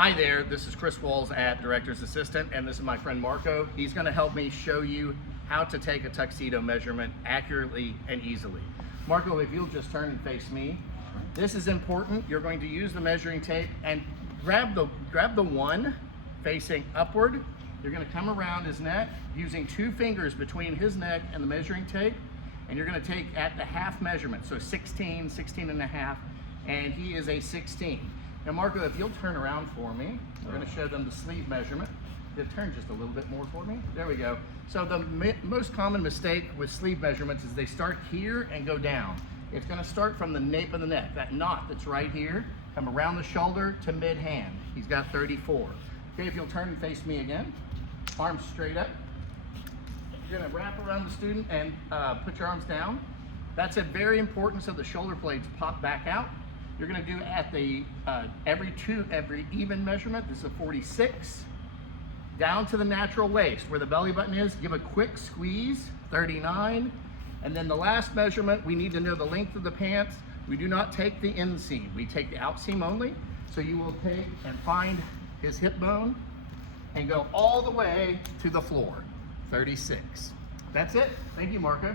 Hi there, this is Chris Walls at Director's Assistant, and this is my friend Marco. He's gonna help me show you how to take a tuxedo measurement accurately and easily. Marco, if you'll just turn and face me. This is important. You're going to use the measuring tape and grab the one facing upward. You're gonna come around his neck using 2 fingers between his neck and the measuring tape, and you're gonna take at the half measurement, so 16, 16 and a half, and he is a 16. Now Marco, if you'll turn around for me, we're going to show them the sleeve measurement. You'll turn just a little bit more for me. There we go. So the most common mistake with sleeve measurements is they start here and go down. It's going to start from the nape of the neck, that knot that's right here, come around the shoulder to mid-hand. He's got 34. Okay, if you'll turn and face me again, arms straight up. You're going to wrap around the student and put your arms down. That's very important so the shoulder blades pop back out. You're going to do at the every even measurement. This is a 46. Down to the natural waist where the belly button is. Give a quick squeeze, 39. And then the last measurement, we need to know the length of the pants. We do not take the inseam. We take the outseam only. So you will take and find his hip bone and go all the way to the floor, 36. That's it. Thank you, Marco.